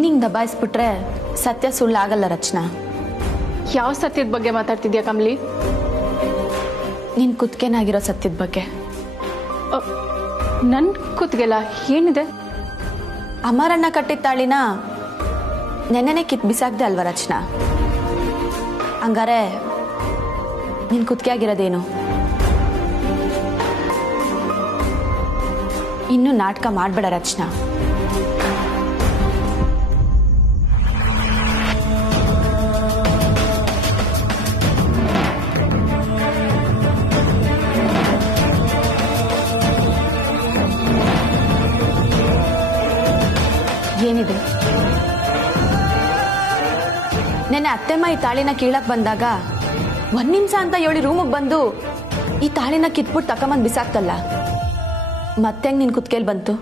ನೀನಿಂಗ್ ದಬಾಯಿಸ್ಬಿಟ್ರೆ ಸತ್ಯ ಸುಳ್ಳಾಗಲ್ಲ ರಚನಾ. ಯಾವ ಸತ್ಯದ ಬಗ್ಗೆ ಮಾತಾಡ್ತಿದ್ಯಾ ಕಮಲಿ? ನಿನ್ ಕುತ್ಕೆನಾಗಿರೋ ಸತ್ಯದ ಬಗ್ಗೆ. ನನ್ ಕುತ್ಗೆಲ್ಲ ಏನಿದೆ? ಅಮರಣ್ಣ ಕಟ್ಟಿದ ತಾಳಿನ ನೆನ್ನೆನೆ ಕಿತ್ ಬಿಸಾಕ್ದೆ ಅಲ್ವಾ ರಚನಾ? ಹಂಗಾರೆ ನಿನ್ ಕುತ್ಕೆ ಆಗಿರೋದೇನು? ಇನ್ನು ನಾಟಕ ಮಾಡಬೇಡ ರಚನಾ. ಏನಿದೆ? ನೆನ್ನೆ ಅತ್ತೆಮ್ಮ ಈ ತಾಳಿನ ಕೀಳಕ್ ಬಂದಾಗ 1 ನಿಮಿಷ ಅಂತ ಹೇಳಿ ರೂಮಿಗೆ ಬಂದು ಈ ತಾಳಿನ ಕಿತ್ಬಿಟ್ಟು ತಕೊಂಬಂದು ಬಿಸಾಕ್ತಲ್ಲ, ಮತ್ತೆ ನಿನ್ ಕುತ್ಕೇಲ್ ಬಂತು?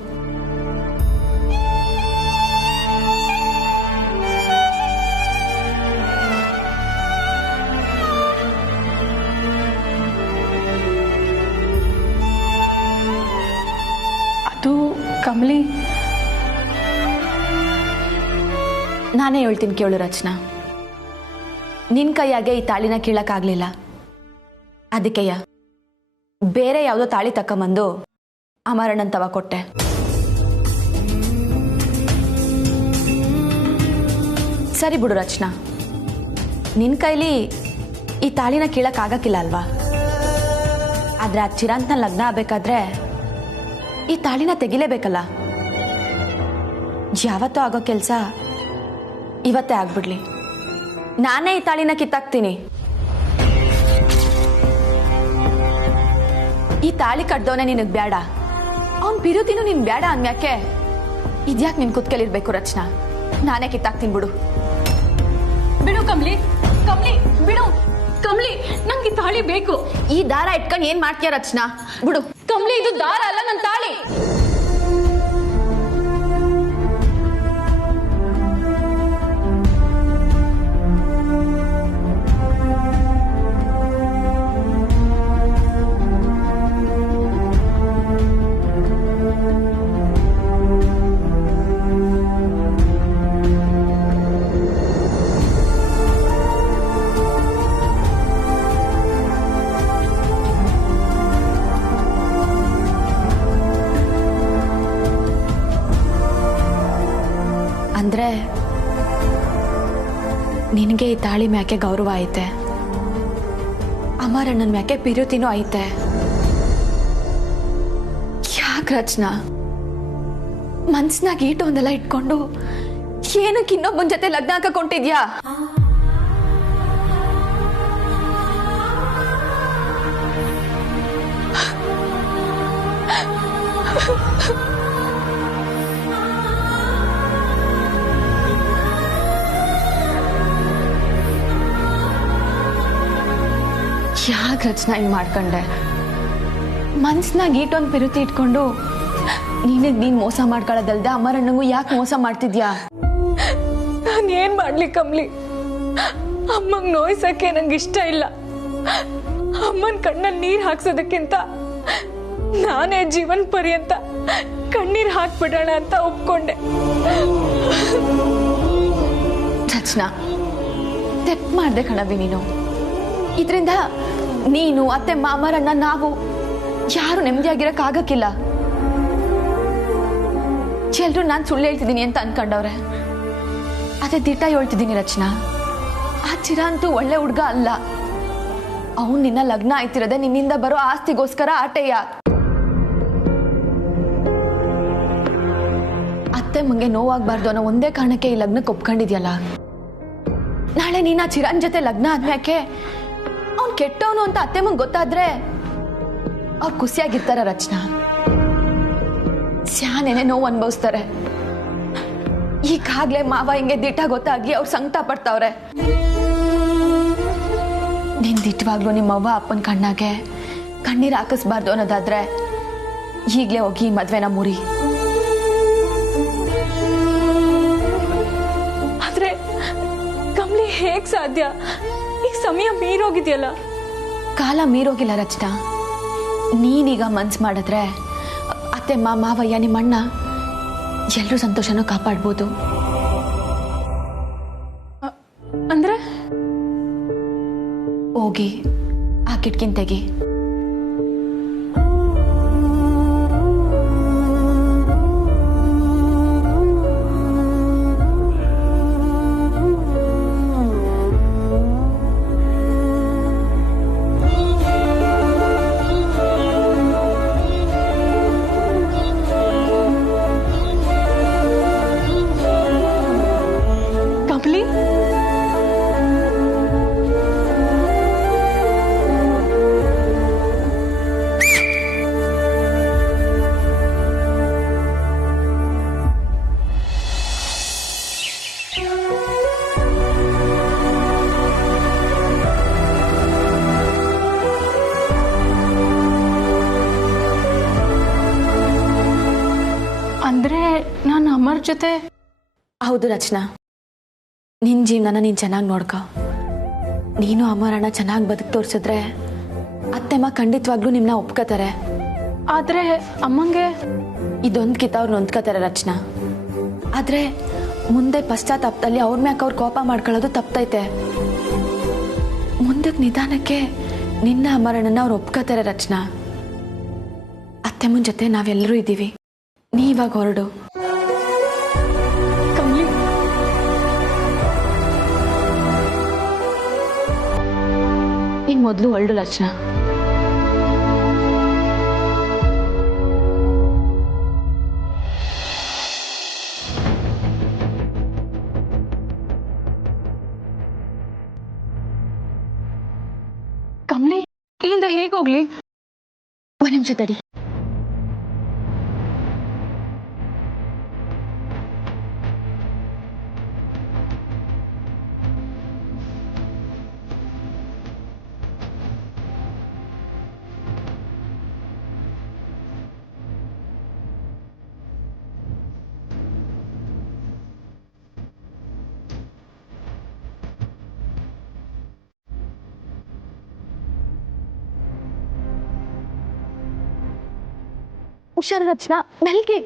ಅದು ಕಮಲಿ, ನಾನೇ ಹೇಳ್ತೀನಿ ಕೇಳು ರಚನಾ. ನಿನ್ ಕೈಯಾಗೆ ಈ ತಾಳಿನ ಕೀಳಕ್ಕಾಗ್ಲಿಲ್ಲ, ಅದಕ್ಕೆಯ ಬೇರೆ ಯಾವುದೋ ತಾಳಿ ತಕೊಂಬಂದು ಅಮರಣ್ಣನ್ ತವ ಕೊಟ್ಟೆ. ಸರಿ ಬಿಡು ರಚನಾ, ನಿನ್ ಕೈಲಿ ಈ ತಾಳಿನ ಕೀಳಕ್ಕಾಗಕ್ಕಿಲ್ಲ ಅಲ್ವಾ? ಆದ್ರೆ ಆ ಚಿರಾಂತ್ನ ಲಗ್ನ ಆಗ್ಬೇಕಾದ್ರೆ ಈ ತಾಳಿನ ತೆಗಿಲೇಬೇಕಲ್ಲ. ಯಾವತ್ತೂ ಆಗೋ ಕೆಲಸ ಇವತ್ತೇ ಆಗ್ಬಿಡ್ಲಿ. ನಾನೇ ಈ ತಾಳಿನ ಕಿತ್ತಾಕ್ತೀನಿ. ಈ ತಾಳಿ ಕಟ್ದವನೇ ನಿನಗ್ ಬೇಡ, ಅವನ್ ಪಿರುತಿನೂ ನಿನ್ ಬೇಡ ಅನ್ಯಾಕೆ ಇದ್ಯಾಕೆ ನಿನ್ ಕುತ್ಕಲಿರ್ಬೇಕು ರಚನಾ? ನಾನೇ ಕಿತ್ತಾಕ್ತೀನಿ ಬಿಡು. ಬಿಡು ಕಮಲಿ, ಕಮಲಿ ಬಿಡು. ಕಮಲಿ, ನಂಗೆ ತಾಳಿ ಬೇಕು. ಈ ದಾರ ಇಟ್ಕೊಂಡು ಏನ್ ಮಾಡ್ತೀಯ ರಚನಾ? ಬಿಡು. ಕಮಲಿ, ಇದು ದಾರ ಅಲ್ಲ, ನನ್ನ ತಾಳಿ. ಅಂದ್ರೆ ನಿನಗೆ ಈ ತಾಳಿ ಮ್ಯಾಕೆ ಗೌರವ ಐತೆ, ಅಮರಣ್ಣನ ಮ್ಯಾಕೆ ಪಿರುತಿನೂ ಐತೆ. ಯಾಕೆ ರಚನಾ ಮನ್ಸ್ನಾಗ ಈಟು ಒಂದೆಲ್ಲ ಇಟ್ಕೊಂಡು ಏನಕ್ಕೆ ಇನ್ನೊಬ್ಬನ ಜೊತೆ ಲಗ್ನ ಹಾಕೊಂಡಿದ್ಯಾ? ಯಾಕೆ ರಚನಾ ಹಿಂಗ್ ಮಾಡ್ಕೊಂಡೆ? ಮನ್ಸ್ನಾಗ ಈಟೊಂದು ಪಿರುತಿ ಇಟ್ಕೊಂಡು ನೀನ್ ಮೋಸ ಮಾಡ್ಕೊಳ್ಳೋದಲ್ದೆ ಅಮರಣ್ಣಂಗೂ ಯಾಕೆ ಮೋಸ ಮಾಡ್ತಿದ್ಯಾ? ನಾನು ಏನ್ ಮಾಡ್ಲಿ ಕಮ್ಲಿ? ಅಮ್ಮಂಗ್ ನೋಯ್ಸಕ್ಕೆ ನಂಗೆ ಇಷ್ಟ ಇಲ್ಲ. ಅಮ್ಮನ್ ಕಣ್ಣಲ್ಲಿ ನೀರ್ ಹಾಕ್ಸೋದಕ್ಕಿಂತ ನಾನೇ ಜೀವನ್ ಪರ್ಯಂತ ಕಣ್ಣೀರ್ ಹಾಕ್ಬಿಡೋಣ ಅಂತ ಒಪ್ಕೊಂಡೆ. ರಚನಾ, ತೆಪ್ ಮಾಡ್ದೆ ಕಣವಿ ನೀನು. ಇದರಿಂದ ನೀನು ಅತ್ತೆ ಮಾಮರಣ್ಣ ನಾವು ಯಾರು ನೆಮ್ಮದಿಯಾಗಿರಕ್ ಆಗಕ್ಕಿಲ್ಲ. ಎಲ್ರು ನಾನು ಸುಳ್ಳು ಹೇಳ್ತಿದ್ದೀನಿ ಅಂತ ಅನ್ಕೊಂಡವ್ರೆ. ಅದೇ ದಿಟ್ಟ ಹೇಳ್ತಿದ್ದೀನಿ ರಚನಾ. ಆ ಚಿರ ಅಂತೂ ಒಳ್ಳೆ ಹುಡ್ಗ ಅಲ್ಲ. ಅವನು ನಿನ್ನ ಲಗ್ನ ಆಯ್ತಿರೋದೆ ನಿನ್ನಿಂದ ಬರೋ ಆಸ್ತಿಗೋಸ್ಕರ ಆಟೆಯ. ಅತ್ತೆ ಮಂಗೆ ನೋವಾಗ್ಬಾರ್ದು ಅನ್ನೋ ಒಂದೇ ಕಾರಣಕ್ಕೆ ಈ ಲಗ್ನಕ್ಕೆ ಒಪ್ಕೊಂಡಿದ್ಯಲ್ಲ. ನಾಳೆ ನೀನ್ ಆ ಚಿರಾನ್ ಜೊತೆ ಲಗ್ನ ಆದ್ಮ್ಯಾಕೆ ಅವ್ನು ಕೆಟ್ಟವನು ಅಂತ ಅತ್ತೆ ಮಂಗ್ ಗೊತ್ತಾದ್ರೆ ಅವ್ರು ಖುಷಿಯಾಗಿರ್ತಾರ ರಚನಾ? ಸ್ಯಾನೇನೆ ನೋವು ಅನ್ಭವಿಸ್ತಾರೆ. ಈಗಾಗ್ಲೇ ಮಾವ ಹಿಂಗೆ ದಿಟ್ಟ ಗೊತ್ತಾಗಿ ಅವ್ರು ಸಂಕಟ ಪಡ್ತಾವ್ರೆ. ನಿನ್ ದಿಟ್ಟವಾಗ್ಲೂ ನಿಮ್ಮ ಅವ್ವ ಅಪ್ಪನ ಕಣ್ಣಾಗೆ ಕಣ್ಣೀರ್ ಹಾಕಿಸ್ಬಾರ್ದು ಅನ್ನೋದಾದ್ರೆ ಈಗ್ಲೇ ಹೋಗಿ ಈ ಮದ್ವೆನ ಮುರಿ. ಆದ್ರೆ ಕಮ್ಲಿ ಹೇಗ್ ಸಾಧ್ಯ? ಈಗ ಸಮಯ ಮೀರೋಗಿದೆಯಲ್ಲ. ಕಾಲ ಮೀರೋಗಿಲ್ಲ ರಚನಾ. ನೀನೀಗ ಮನ್ಸು ಮಾಡಿದ್ರೆ ಅತ್ತೆ ಮಾವಯ್ಯ ನಿಮ್ಮಣ್ಣ ಎಲ್ಲರೂ ಸಂತೋಷನೂ ಕಾಪಾಡ್ಬೋದು. ಹೋಗಿ ಆ ಕಿಟಕಿನ ತೆಗಿ. ಕಮಲಿ, ಅಂದ್ರೆ ನಾನು ಅಮರ್ ಜೊತೆ. ಹೌದು ರಚನಾ, ನಿನ್ನ ಜೀವನನ ನೀನು ಚೆನ್ನಾಗಿ ನೋಡ್ಕೊ. ನೀನು ಅಮರಣ್ಣ ಚೆನ್ನಾಗಿ ಬದುಕು ತೋರಿಸಿದ್ರೆ ಅತ್ತೆಮ್ಮ ಖಂಡಿತವಾಗ್ಲೂ ನಿಮ್ಮನ್ನ ಒಪ್ಕೋತಾರೆ. ಆದ್ರೆ ಅಮ್ಮಂಗೆ ಇದೊಂದು ಕಿತ್ತ ಅವ್ರು ನೊಂದ್ಕೋತಾರೆ ರಚನಾ. ಆದರೆ ಮುಂದೆ ಪಶ್ಚಾತ್ತಾಪದಲ್ಲಿ ಅವ್ರ ಮ್ಯಾಕೆ ಅವ್ರು ಕೋಪ ಮಾಡ್ಕೊಳ್ಳೋದು ತಪ್ಪೈತೆ. ಮುಂದಕ್ಕೆ ನಿಧಾನಕ್ಕೆ ನಿನ್ನ ಅಮರಣ್ಣನ ಅವ್ರು ಒಪ್ಕೋತಾರೆ ರಚನಾ. ಅತ್ತೆಮ್ಮನ ಜೊತೆ ನಾವೆಲ್ಲರೂ ಇದ್ದೀವಿ. ನೀವಾಗ ಹೊರಡು. ಕಮಲಿ, ಈಗ ಮೊದಲು ಹೊರಡು ರಚನಾ. ಕಮಲಿ, ಇಲ್ಲಿಂದ ಹೇಗೆ ಹೋಗ್ಲಿ? ಒಂದು ನಿಮಿಷ ತಡಿ. ಹುಷಾರು ರಚನಾ, ಮೆಲ್ಗೆ.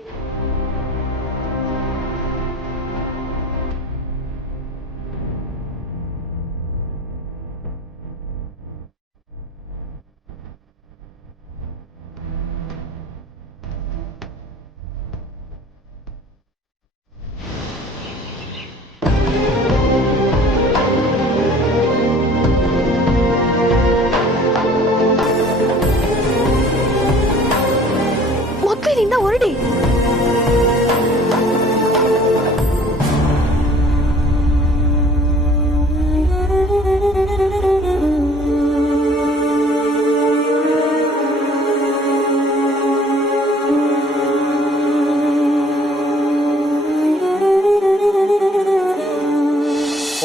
ಮೊದಲಿನಿಂದ ಹೊರಡಿ.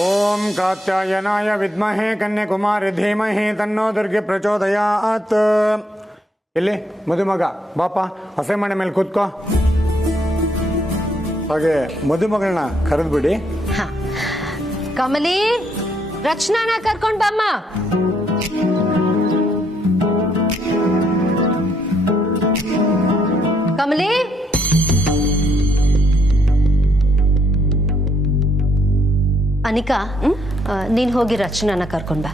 ಓಂ ಕಾತ್ಯಾಯನಾಯ ವಿದ್ಮಹೇ ಕನ್ಯಾಕುಮಾರಿ ಧೀಮಹಿ ತನ್ನೋ ದುರ್ಗೆ ಪ್ರಚೋದಯಾತ್. ಇಲ್ಲಿ ಮದುಮಗ ಬಾಪ, ಹೊಸ ಮನೆ ಮೇಲೆ ಕೂತ್ಕೋ. ಹಾಗೆ ಮದುಮಗಳನ್ನ ಕರೆದ್ಬಿಡಿ. ಕಮಲಿ, ರಚನಾನ ಕರ್ಕೊಂಡ್ ಬಮ್ಮ. ಕಮಲಿ, ಅನಿಕಾ, ನೀನ್ ಹೋಗಿ ರಚನಾನ ಕರ್ಕೊಂಡ್ ಬಾ.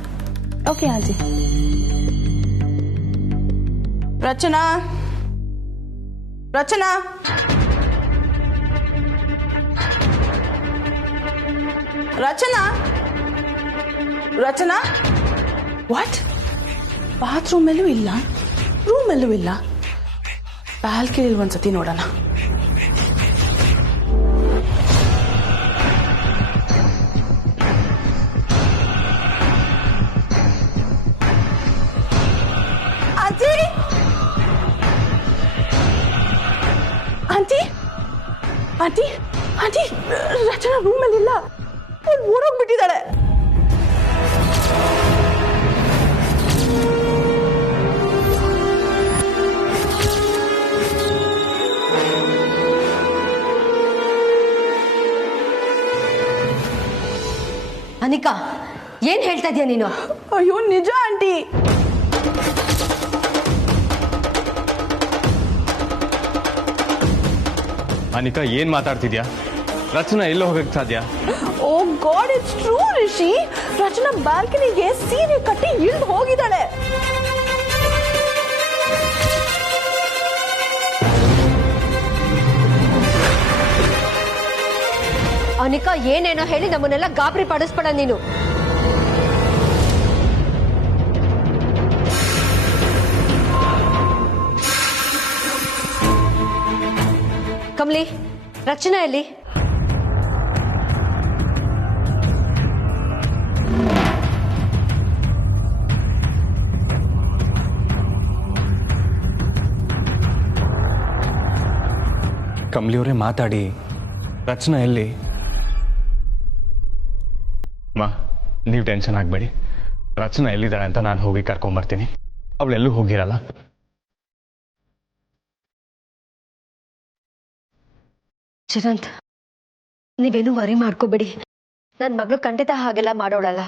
ಓಕೆ ಆಜಿ. ರಚನಾ, ರಚನಾ, ರಚನಾ, ರಚನಾ. ವಾಟ್? ಬಾತ್ರೂಮಲ್ಲೂ ಇಲ್ಲ, ರೂಮಲ್ಲೂ ಇಲ್ಲ. ಬಾಲ್ಕನಿಲಿ ಒಂದ್ಸತಿ ನೋಡೋಣ. ಆಂಟಿ, ಆಂಟಿ, ಆಂಟಿ, ಆಂಟಿ, ರಚನಾ ರೂಮಲ್ಲಿ ಇಲ್ಲ, ಓಡೋಗ್ಬಿಟ್ಟಿದ್ದಾಳೆ. ಅನಿಕಾ, ಏನ್ ಹೇಳ್ತಾ ಇದೀಯ ನೀನು? ಅಯ್ಯೋ ನಿಜ ಆಂಟಿ. ಅನಿಕಾ, ಏನ್ ಮಾತಾಡ್ತಿದ್ಯಾ? ರಚನಾ ಎಲ್ಲೋ ಹೋಗಕ್ಕೆ ಸಾಧ್ಯ? ಓ ಗಾಡ್, ಇಟ್ಸ್ ಟ್ರೂ ರಿಷಿ. ರಚನಾ ಬಾಲ್ಕನಿಗೆ ಸೀರೆ ಕಟ್ಟಿ ಇಳಿದು ಹೋಗಿದ್ದಾಳೆ. ಅನಿಕಾ, ಏನೇನೋ ಹೇಳಿ ನಮ್ಮನ್ನೆಲ್ಲ ಗಾಬರಿ ಪಡಿಸ್ಬೇಡ ನೀನು. ಕಮಲಿ, ರಚನಾ ಎಲ್ಲಿ? ಕಮಲಿಯವರೇ ಮಾತಾಡಿ, ರಚನಾ ಎಲ್ಲಿ? ಮಾ, ನೀವು ಟೆನ್ಷನ್ ಆಗಬೇಡಿ. ರಚನಾ ಎಲ್ಲಿದ್ದಾಳೆ ಅಂತ ನಾನು ಹೋಗಿ ಕರ್ಕೊಂಬರ್ತೀನಿ. ಅವಳೆಲ್ಲೂ ಹೋಗಿರಲ್ಲ. ಚಿರಂತ್, ನೀವೇನು ವರಿ ಮಾಡ್ಕೋಬೇಡಿ. ನನ್ನ ಮಗಳು ಖಂಡಿತ ಹಾಗೆಲ್ಲ ಮಾಡೋಳಲ್ಲ.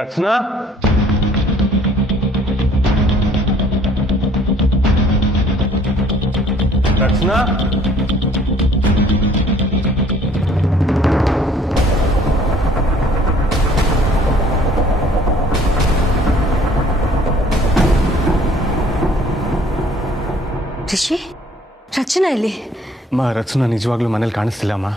ರಚನಾ, ರಚನಾ, ರಿಷಿ, ರಚನಾ ಎಲ್ಲಿ? ಅಮ್ಮ, ರಚನಾ ನಿಜವಾಗ್ಲೂ ಮನೇಲಿ ಕಾಣಿಸ್ತಿಲ್ಲ ಅಮ್ಮ.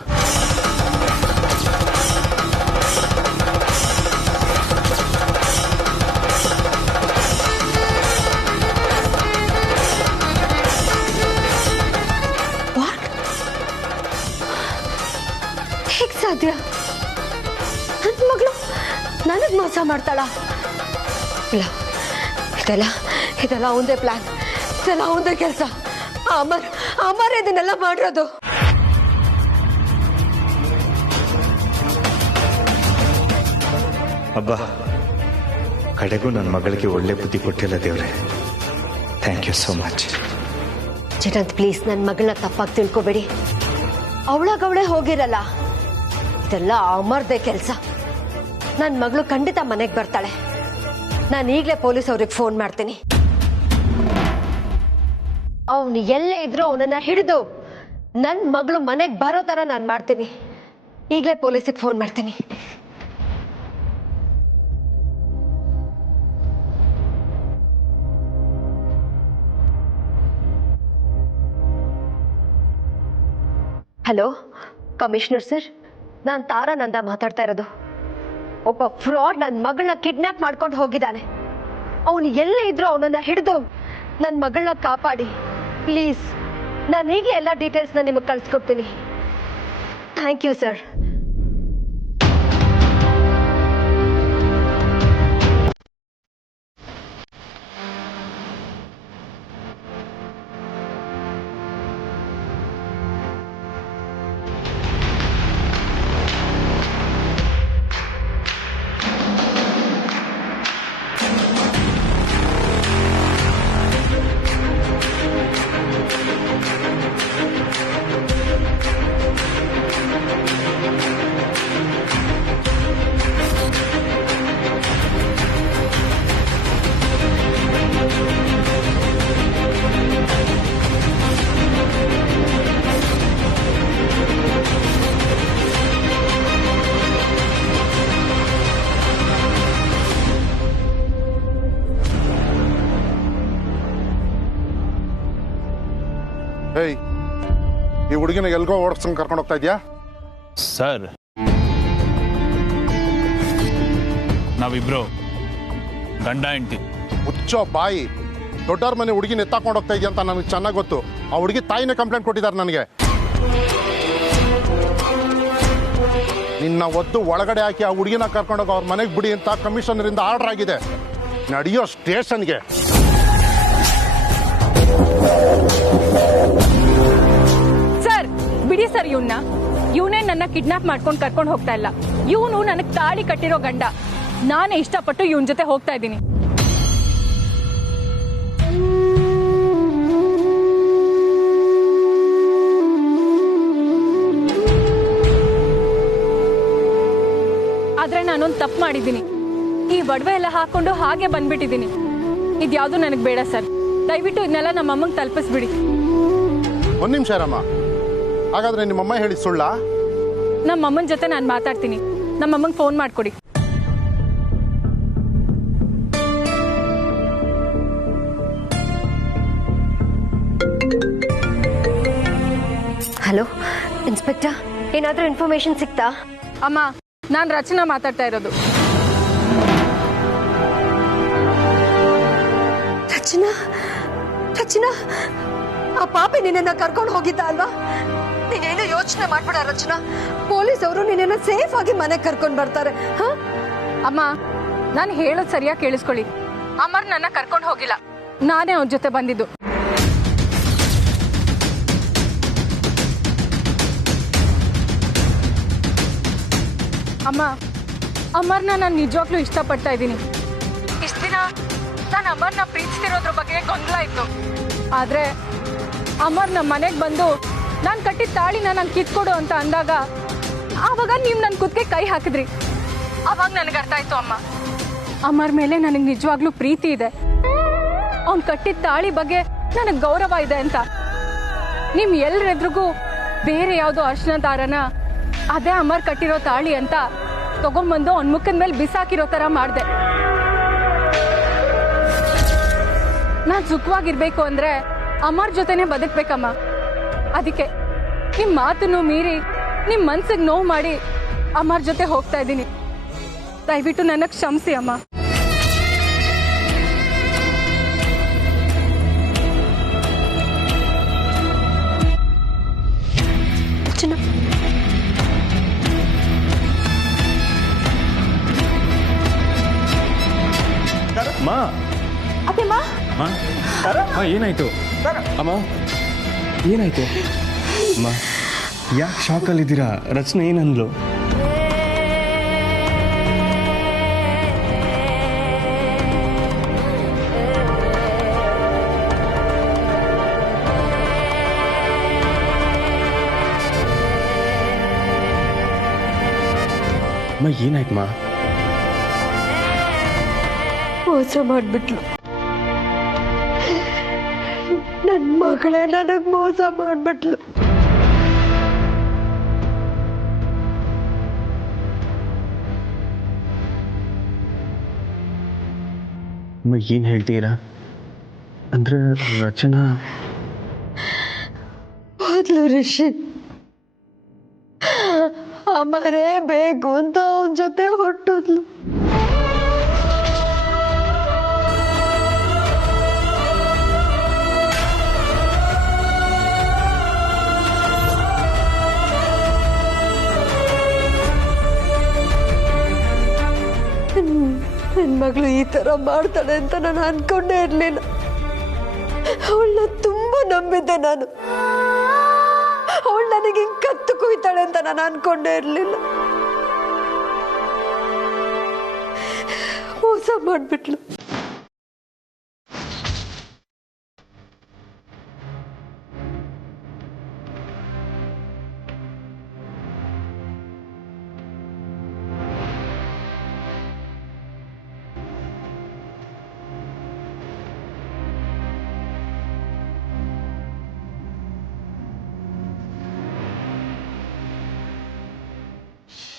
ಹೇಗೆ ಸಾಧ್ಯ? ನನ್ನ ಮಗಳು ನನಗ್ ಮೋಸ ಮಾಡ್ತಾಳ? ಇಲ್ಲ, ಇದೆಲ್ಲ ಅವಂದೇ ಪ್ಲಾನ್, ಇದೆಲ್ಲ ಅವಂದೇ ಕೆಲಸ. ಅಮರ್ ಇದನ್ನೆಲ್ಲ ಮಾಡಿರೋದು. ಅಬ್ಬ, ಕಡೆಗೂ ನನ್ನ ಮಗಳಿಗೆ ಒಳ್ಳೆ ಬುದ್ಧಿ ಕೊಟ್ಟಿಲ್ಲ ದೇವ್ರೆ. Thank you so much. Chiranth, please ನನ್ನ ಮಗಳನ್ನ ತಪ್ಪಾಗಿ ತಿಳ್ಕೊಬೇಡಿ. ಅವಳೇ ಹೋಗಿರಲ್ಲ. ಇದೆಲ್ಲ ಅಮರ್ದೇ ಕೆಲಸ. ನನ್ನ ಮಗಳು ಖಂಡಿತ ಮನೆಗೆ ಬರ್ತಾಳೆ. ನಾನು ಈಗಲೇ ಪೊಲೀಸ್ ಅವ್ರಿಗೆ ಫೋನ್ ಮಾಡ್ತೀನಿ. ಅವನು ಎಲ್ಲೇ ಇದ್ರೂ ಅವನನ್ನ ಹಿಡಿದು ನನ್ನ ಮಗಳು ಮನೆಗೆ ಬರೋ ಥರ ನಾನು ಮಾಡ್ತೀನಿ. ಈಗಲೇ ಪೊಲೀಸಿಗೆ ಫೋನ್ ಮಾಡ್ತೀನಿ. ಹಲೋ, ಕಮಿಷನರ್ ಸರ್, ನಾನು ತಾರಾನಂದ ಮಾತಾಡ್ತಾ ಇರೋದು. ಒಬ್ಬ ಫ್ರಾಡ್ ನನ್ನ ಮಗಳನ್ನ ಕಿಡ್ನಾಪ್ ಮಾಡ್ಕೊಂಡು ಹೋಗಿದ್ದಾನೆ. ಅವನು ಎಲ್ಲೇ ಇದ್ರೂ ಅವನನ್ನ ಹಿಡಿದು ನನ್ನ ಮಗಳನ್ನ ಕಾಪಾಡಿ ಪ್ಲೀಸ್. ನಾನು ಈಗಲೇ ಎಲ್ಲ ಡೀಟೇಲ್ಸ್ನ ನಿಮಗೆ ಕಳಿಸ್ಕೊಡ್ತೀನಿ. Thank you sir. ಏಯ್, ಈ ಹುಡುಗಿನ ಎಲ್ಗೋ ಓಡಿಸ್ಕೊಂಡು ಕರ್ಕೊಂಡು ಹೋಗ್ತಾ ಇದೆಯಾ? ಸರ್, ನಾವಿಬ್ರು ಗಂಡ ಹೆಂಡತಿ. ಹುಚ್ಚೋ ಬಾಯಿ. ದೊಡ್ಡವ್ರ ಮನೆ ಹುಡುಗಿನ ಎತ್ತಾಕೊಂಡು ಹೋಗ್ತಾ ಇದೆಯಾ ಅಂತ ನನಗೆ ಚೆನ್ನಾಗಿ ಗೊತ್ತು. ಆ ಹುಡುಗಿ ತಾಯಿನೇ ಕಂಪ್ಲೇಂಟ್ ಕೊಟ್ಟಿದ್ದಾರೆ ನನಗೆ. ನಿನ್ನ ಒದ್ದು ಒಳಗಡೆ ಹಾಕಿ ಆ ಹುಡುಗಿನ ಕರ್ಕೊಂಡೋಗಿ ಅವ್ರ ಮನೆಗೆ ಬಿಡಿ ಅಂತ ಕಮಿಷನರಿಂದ ಆರ್ಡರ್ ಆಗಿದೆ. ನಡೆಯೋ ಸ್ಟೇಷನ್ಗೆ. ಸರ್, ಬಿಡಿ ಸರ್ ಇವನೇ ನನ್ನ ಕಿಡ್ನಾಪ್ ಮಾಡ್ಕೊಂಡು ಕರ್ಕೊಂಡು ಹೋಗ್ತಾ ಇಲ್ಲ. ಇವನು ನನಗೆ ತಾಳಿ ಕಟ್ಟಿರೋ ಗಂಡ. ನಾನೇ ಇಷ್ಟಪಟ್ಟು ಇವನ್ ಜೊತೆ ಹೋಗ್ತಾ ಇದ್ದೀನಿ. ಆದ್ರೆ ನಾನೊಂದು ತಪ್ಪು ಮಾಡಿದ್ದೀನಿ. ಈ ಒಡವೆ ಎಲ್ಲ ಹಾಕೊಂಡು ಹಾಗೆ ಬಂದ್ಬಿಟ್ಟಿದ್ದೀನಿ. ಇದ್ಯಾವುದು ನನಗೆ ಬೇಡ ಸರ್. ದಯವಿಟ್ಟು ಇದನ್ನೆಲ್ಲ ನಮ್ಮ ಅಮ್ಮಂಗೆ ತಲುಪಿಸ್ಬಿಡಿ. ಒಂದು ನಿಮಿಷ ರಮ್ಮ, ಹಾಗಾದ್ರೆ ನಿಮ್ಮಮ್ಮ ಹೇಳಿ ಸುಳ್ಳ? ನಮ್ಮ ಅಮ್ಮನ ಜೊತೆ ನಾನು ಮಾತಾಡ್ತೀನಿ. ನಮ್ಮ ಅಮ್ಮಂಗೆ ಫೋನ್ ಮಾಡಿಕೊಡಿ. ಹಲೋ ಇನ್ಸ್ಪೆಕ್ಟರ್, ಏನಾದರೂ ಇನ್ಫಾರ್ಮೇಶನ್ ಸಿಕ್ತಾ? ಅಮ್ಮ, ನಾನು ರಚನಾ ಮಾತಾಡ್ತಾ ಇರೋದು. ರಚನಾ, ರಚನಾ, ಆ ಪಾಪಿ ನಿನ್ನ ಕರ್ಕೊಂಡು ಹೋಗಿದ್ದ ಅಲ್ವಾ? ನೀನೇನು ಯೋಚನೆ ಮಾಡ್ಬೇಡ ರಚನಾ, ಪೊಲೀಸ್ ಅವರು ನಿನ್ನ ಸೇಫ್ ಆಗಿ ಮನೆಗೆ ಕರ್ಕೊಂಡು ಬರ್ತಾರೆ. ಅಮ್ಮ, ನಾನು ಹೇಳೋದು ಸರಿಯಾಗಿ ಕೇಳಿಸ್ಕೊಳ್ಳಿ. ಅಮರ್ ನನ್ನ ಕರ್ಕೊಂಡು ಹೋಗಿಲ್ಲ, ನಾನೇ ಅವನ ಜೊತೆ ಬಂದಿದ್ದು. ಅಮ್ಮ, ಅಮರ್ನ ನಾನು ನಿಜವಾಗ್ಲೂ ಇಷ್ಟಪಡ್ತಾ ಇದ್ದೀನಿ. ಇಷ್ಟು ದಿನ ನಾನು ಅಮರ್ನ ಪ್ರೀತಿಸ್ತಿರೋದ್ರ ಬಗ್ಗೆ ಗೊಂದಲ ಇತ್ತು. ಆದರೆ ಅಮರ್ ನಮ್ಮ ಮನೆಗೆ ಬಂದು ನಾನು ಕಟ್ಟಿದ ತಾಳಿನ ನಂಗೆ ಕಿತ್ಕೊಡು ಅಂತ ಅಂದಾಗ ಆವಾಗ ನೀವು ನನ್ನ ಕುತ್ತಿಗೆ ಕೈ ಹಾಕಿದ್ರಿ. ಆವಾಗ ನನಗೆ ಅರ್ಥ ಆಯ್ತು ಅಮ್ಮ, ಅಮರ್ ಮೇಲೆ ನನಗೆ ನಿಜವಾಗ್ಲೂ ಪ್ರೀತಿ ಇದೆ, ಅವ್ನು ಕಟ್ಟಿದ ತಾಳಿ ಬಗ್ಗೆ ನನಗೆ ಗೌರವ ಇದೆ ಅಂತ. ನಿಮ್ ಎಲ್ರೆದ್ರಿಗೂ ಬೇರೆ ಯಾವುದೋ ಅರ್ಶನ ದಾರನ ಅದೇ ಅಮರ್ ಕಟ್ಟಿರೋ ತಾಳಿ ಅಂತ ತಗೊಂಡ್ಬಂದು ಅವ್ನ ಮುಖದ ಮೇಲೆ ಬಿಸಾಕಿರೋ ತರ ಮಾಡಿದೆ. ನಾನ್ ಸುಖವಾಗಿರ್ಬೇಕು ಅಂದ್ರೆ ಅಮರ್ ಜೊತೆನೆ ಬದುಕ್ಬೇಕಮ್ಮ. ಅದಕ್ಕೆ ನಿಮ್ ಮಾತನ್ನು ಮೀರಿ ನಿಮ್ ಮನ್ಸಿಗೆ ನೋವು ಮಾಡಿ ಅಮರ್ ಜೊತೆ ಹೋಗ್ತಾ ಇದ್ದೀನಿ. ದಯವಿಟ್ಟು ನನ್ನ ಕ್ಷಮಿಸಿ ಅಮ್ಮ. ಏನಾಯ್ತು ಅಮ್ಮ? ಏನಾಯ್ತು ಅಮ್ಮ? ಯಾಕೆ ಶಾಕಲ್ಲಿದ್ದೀರಾ? ರಚನೆ ಏನಂದ್ಲು? ಅಮ್ಮ ಏನಾಯ್ತಮ್ಮ? ಮೋಸ ಮಾಡ್ಬಿಟ್ಲು. ನನ್ನ ಮಗಳೇ ನನಗ್ ಮೋಸ ಮಾಡ್ಬಿಟ್ಲು. ಅಮ್ಮ ಏನ್ ಹೇಳ್ತೀರಾ? ಅಂದ್ರೆ ರಚನಾ ಮೊದ್ಲು ರಿಷಿ ಅಮರೇ ಬೇಕು ಅಂತ ಅವನ ಜೊತೆ ಹೊಟ್ಟೋದ್ಲು. ನನ್ನ ಮಗಳು ಈ ತರ ಮಾಡ್ತಾಳೆ ಅಂತ ನಾನು ಅನ್ಕೊಂಡೇ ಇರ್ಲಿಲ್ಲ. ಅವಳನ್ನ ತುಂಬಾ ನಂಬಿದ್ದೆ ನಾನು. ಅವಳು ನನಗೆ ಹಿಂಗ್ ಕತ್ತು ಕುಯ್ತಾಳೆ ಅಂತ ನಾನು ಅನ್ಕೊಂಡೇ ಇರ್ಲಿಲ್ಲ. ಮೋಸ ಮಾಡ್ಬಿಟ್ಲು.